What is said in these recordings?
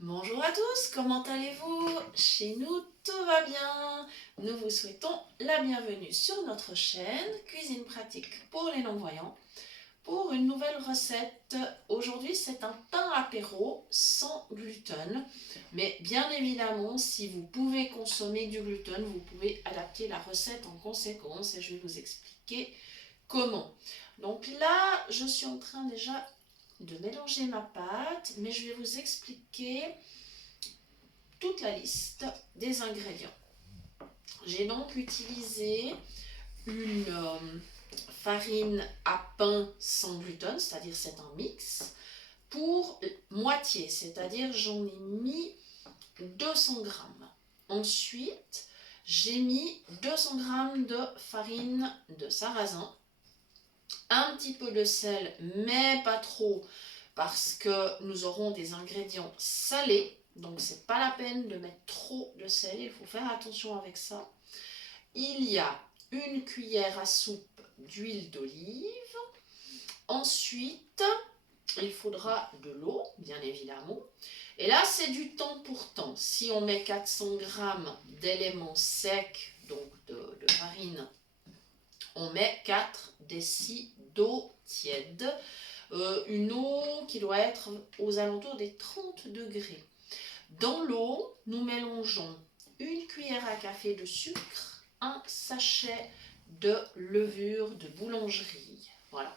Bonjour à tous, comment allez-vous? Chez nous, tout va bien. Nous vous souhaitons la bienvenue sur notre chaîne Cuisine pratique pour les non-voyants pour une nouvelle recette. Aujourd'hui, c'est un pain apéro sans gluten. Mais bien évidemment, si vous pouvez consommer du gluten, vous pouvez adapter la recette en conséquence et je vais vous expliquer comment. Donc là, je suis en train déjà de mélanger ma pâte, mais je vais vous expliquer toute la liste des ingrédients. J'ai donc utilisé une farine à pain sans gluten, c'est-à-dire c'est un mix, pour moitié, c'est-à-dire j'en ai mis 200 grammes. Ensuite, j'ai mis 200 grammes de farine de sarrasin, un petit peu de sel, mais pas trop, parce que nous aurons des ingrédients salés, donc c'est pas la peine de mettre trop de sel, il faut faire attention avec ça. Il y a une cuillère à soupe d'huile d'olive. Ensuite, il faudra de l'eau, bien évidemment. Et là, c'est du temps pour temps. Si on met 400 grammes d'éléments secs, donc de farine, on met 4 décis d'eau tiède. Une eau qui doit être aux alentours des 30 degrés. Dans l'eau, nous mélangeons une cuillère à café de sucre, un sachet de levure de boulangerie. Voilà.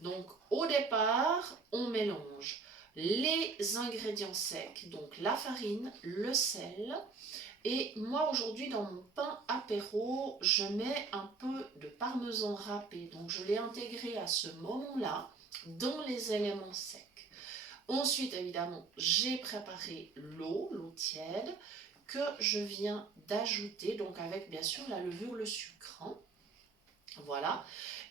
Donc au départ, on mélange les ingrédients secs, donc la farine, le sel. Et moi aujourd'hui dans mon pain apéro, je mets un peu de parmesan râpé. Donc je l'ai intégré à ce moment-là dans les éléments secs. Ensuite, évidemment, j'ai préparé l'eau tiède, que je viens d'ajouter, donc avec bien sûr la levure, le sucre. Hein. Voilà.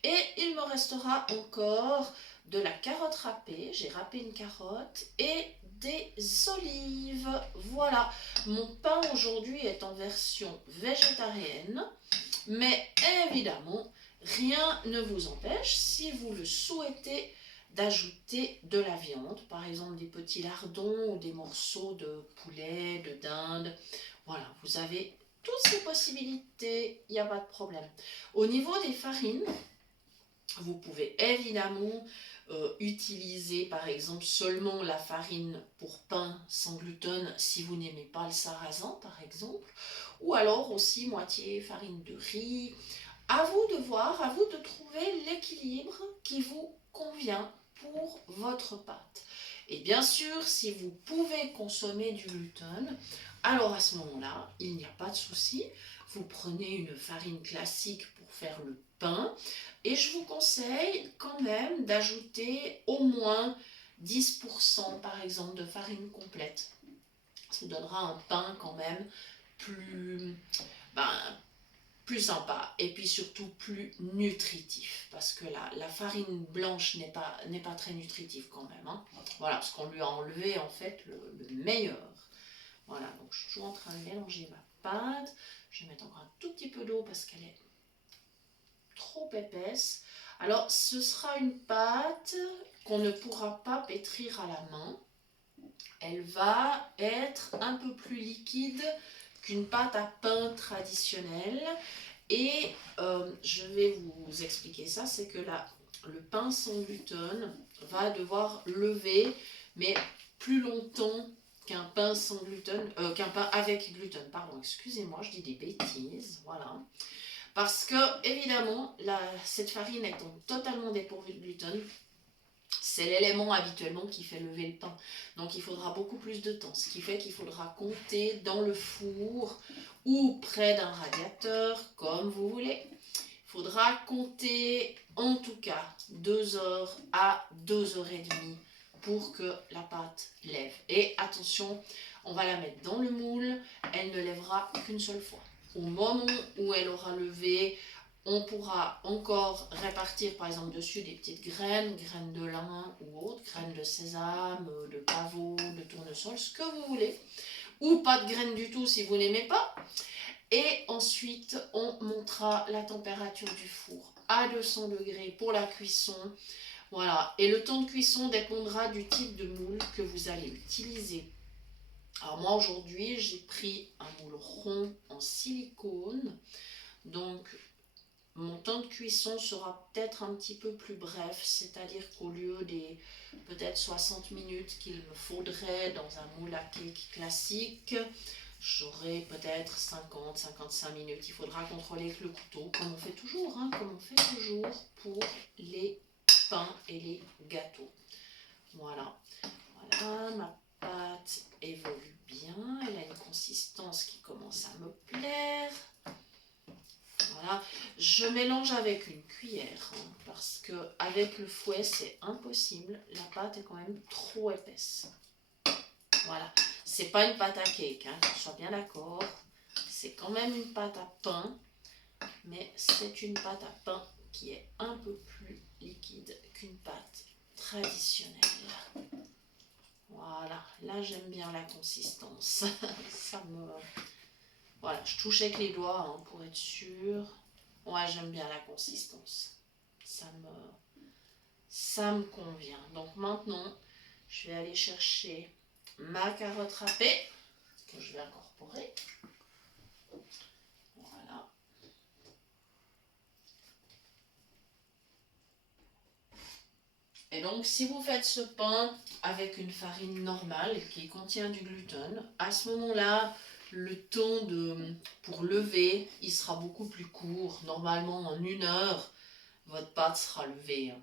Et il me restera encore de la carotte râpée, j'ai râpé une carotte, et des olives. Voilà. Mon pain aujourd'hui est en version végétarienne, mais évidemment, rien ne vous empêche, si vous le souhaitez, d'ajouter de la viande, par exemple des petits lardons ou des morceaux de poulet, de dinde. Voilà, vous avez toutes ces possibilités, il n'y a pas de problème. Au niveau des farines, vous pouvez évidemment utiliser par exemple seulement la farine pour pain sans gluten si vous n'aimez pas le sarrasin par exemple, ou alors aussi moitié farine de riz. À vous de voir, à vous de trouver l'équilibre qui vous convient pour votre pâte. Et bien sûr, si vous pouvez consommer du gluten, alors à ce moment-là, il n'y a pas de souci. Vous prenez une farine classique pour faire le pain et je vous conseille quand même d'ajouter au moins 10% par exemple de farine complète. Ça vous donnera un pain quand même plus, ben, plus sympa et puis surtout plus nutritif parce que la farine blanche n'est pas très nutritive quand même. Hein. Voilà, parce qu'on lui a enlevé en fait le meilleur. Voilà, donc je suis toujours en train de mélanger ma pâte. Je vais mettre encore un tout petit peu d'eau parce qu'elle est trop épaisse. Alors ce sera une pâte qu'on ne pourra pas pétrir à la main. Elle va être un peu plus liquide qu'une pâte à pain traditionnelle. Et je vais vous expliquer ça, c'est que le pain sans gluten va devoir lever, mais plus longtemps qu'un pain sans gluten, qu'un pain avec gluten, pardon, excusez-moi, je dis des bêtises, voilà. Parce que, évidemment, cette farine étant totalement dépourvue de gluten, c'est l'élément habituellement qui fait lever le pain. Donc il faudra beaucoup plus de temps, ce qui fait qu'il faudra compter dans le four ou près d'un radiateur, comme vous voulez. Il faudra compter en tout cas 2 heures à 2 heures et demie pour que la pâte lève. Et attention, on va la mettre dans le moule, elle ne lèvera qu'une seule fois. Au moment où elle aura levé, on pourra encore répartir par exemple dessus des petites graines, graines de lin ou autres, graines de sésame, de pavot, de tournesol, ce que vous voulez. Ou pas de graines du tout si vous n'aimez pas. Et ensuite, on montera la température du four à 200 degrés pour la cuisson. Voilà. Et le temps de cuisson dépendra du type de moule que vous allez utiliser. Alors moi aujourd'hui j'ai pris un moule rond en silicone, donc mon temps de cuisson sera peut-être un petit peu plus bref, c'est-à-dire qu'au lieu des peut-être 60 minutes qu'il me faudrait dans un moule à cake classique, j'aurai peut-être 50-55 minutes. Il faudra contrôler avec le couteau, comme on fait toujours, comme on fait toujours pour les pains et les gâteaux. Voilà, voilà, ma pâte évolue bien, elle a une consistance qui commence à me plaire. Voilà, je mélange avec une cuillère parce que avec le fouet c'est impossible, la pâte est quand même trop épaisse. Voilà, c'est pas une pâte à cake, qu'on soit bien d'accord, c'est quand même une pâte à pain, mais c'est une pâte à pain qui est un peu plus liquide qu'une pâte traditionnelle. Voilà, là j'aime bien la consistance. Ça me... Voilà, je touche avec les doigts pour être sûre. Ouais, j'aime bien la consistance. Ça me convient. Donc maintenant, je vais aller chercher ma carotte râpée que je vais incorporer. Voilà. Et donc, si vous faites ce pain avec une farine normale qui contient du gluten, à ce moment-là, le temps pour lever, il sera beaucoup plus court. Normalement, en 1 heure, votre pâte sera levée.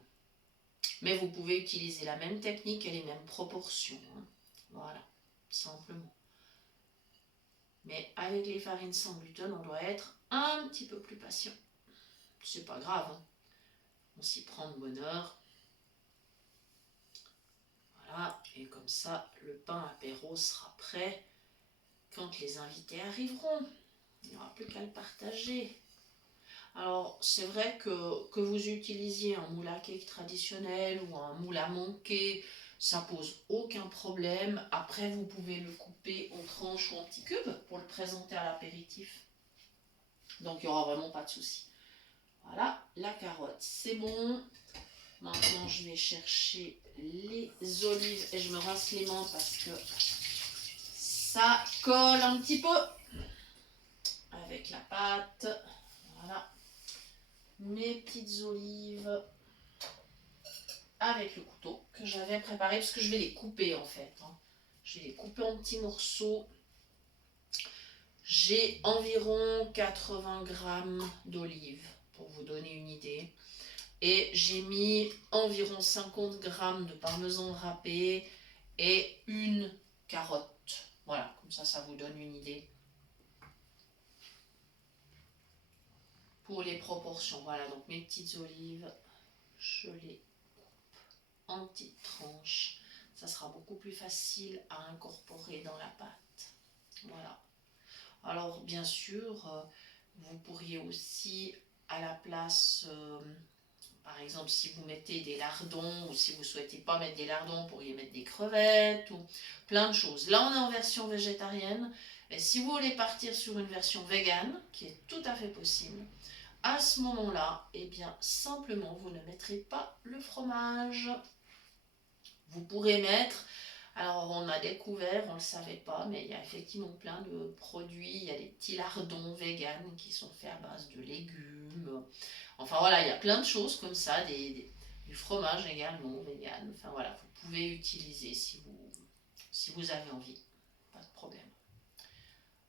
Mais vous pouvez utiliser la même technique et les mêmes proportions. Voilà, simplement. Mais avec les farines sans gluten, on doit être un petit peu plus patient. C'est pas grave, on s'y prend de bonne heure. Voilà, et comme ça, le pain apéro sera prêt quand les invités arriveront. Il n'y aura plus qu'à le partager. Alors, c'est vrai que vous utilisiez un moule à cake traditionnel ou un moule à manquer, ça pose aucun problème. Après, vous pouvez le couper en tranches ou en petits cubes pour le présenter à l'apéritif. Donc, il n'y aura vraiment pas de souci. Voilà, la carotte, c'est bon. Maintenant, je vais chercher les olives et je me rince les mains parce que ça colle un petit peu avec la pâte. Voilà, mes petites olives avec le couteau que j'avais préparé parce que je vais les couper en fait. Je vais les couper en petits morceaux. J'ai environ 80 grammes d'olives pour vous donner une idée. Et j'ai mis environ 50 grammes de parmesan râpé et une carotte. Voilà, comme ça vous donne une idée. Pour les proportions, voilà, donc mes petites olives, je les coupe en petites tranches. Ça sera beaucoup plus facile à incorporer dans la pâte. Voilà. Alors, bien sûr, vous pourriez aussi, à la place... par exemple, si vous mettez des lardons ou si vous ne souhaitez pas mettre des lardons, vous pourriez mettre des crevettes ou plein de choses. Là, on est en version végétarienne. Et si vous voulez partir sur une version végane, qui est tout à fait possible, à ce moment-là, eh bien, simplement, vous ne mettrez pas le fromage. Vous pourrez mettre... Alors, on a découvert, on ne le savait pas, mais il y a effectivement plein de produits. Il y a des petits lardons véganes qui sont faits à base de légumes. Enfin voilà, il y a plein de choses comme ça, du fromage également vegan. Enfin voilà, vous pouvez utiliser si vous avez envie, pas de problème.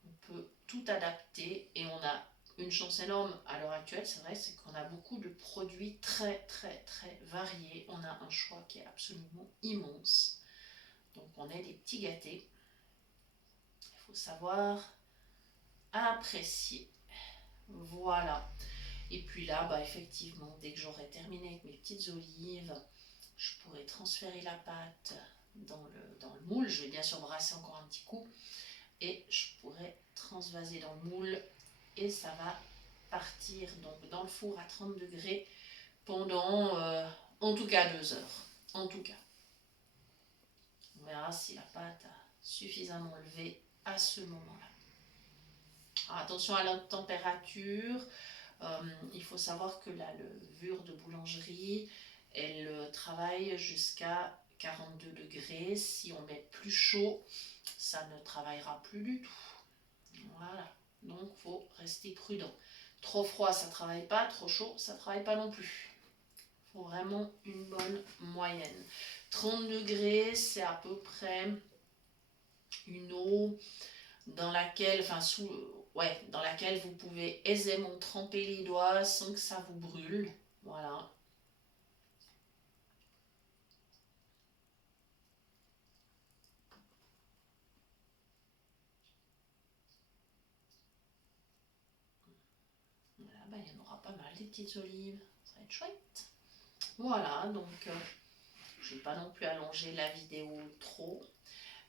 On peut tout adapter et on a une chance énorme à l'heure actuelle, c'est vrai, c'est qu'on a beaucoup de produits très très très variés. On a un choix qui est absolument immense. Donc on est des petits gâtés. Il faut savoir apprécier. Voilà. Et puis là, effectivement, dès que j'aurai terminé avec mes petites olives, je pourrai transférer la pâte dans le moule. Je vais bien sûr brasser encore un petit coup. Et je pourrai transvaser dans le moule. Et ça va partir donc dans le four à 30 degrés pendant en tout cas 2 heures. En tout cas. On verra si la pâte a suffisamment levé à ce moment-là. Alors, attention à la température. Il faut savoir que la levure de boulangerie, elle travaille jusqu'à 42 degrés. Si on met plus chaud, ça ne travaillera plus du tout. Voilà, donc il faut rester prudent. Trop froid, ça ne travaille pas, trop chaud, ça ne travaille pas non plus. Il faut vraiment une bonne moyenne. 30 degrés, c'est à peu près une eau dans laquelle, dans laquelle vous pouvez aisément tremper les doigts sans que ça vous brûle. Voilà. Voilà, ben, il y en aura pas mal des petites olives. Ça va être chouette. Voilà, donc je ne vais pas non plus allonger la vidéo trop.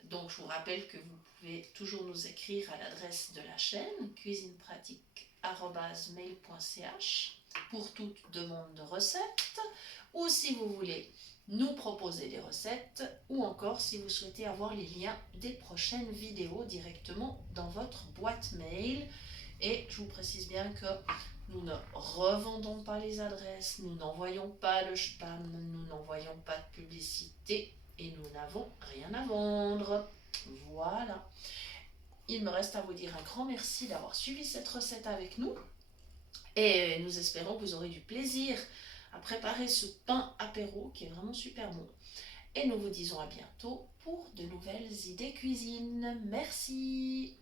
Donc je vous rappelle que vous pouvez toujours nous écrire à l'adresse de la chaîne cuisinepratique@mail.ch pour toute demande de recettes, ou si vous voulez nous proposer des recettes, ou encore si vous souhaitez avoir les liens des prochaines vidéos directement dans votre boîte mail. Et je vous précise bien que nous ne revendons pas les adresses, nous n'envoyons pas le spam, nous n'envoyons pas de publicité et nous n'avons rien à vendre. Voilà. Il me reste à vous dire un grand merci d'avoir suivi cette recette avec nous et nous espérons que vous aurez du plaisir à préparer ce pain apéro qui est vraiment super bon. Et nous vous disons à bientôt pour de nouvelles idées cuisine. Merci.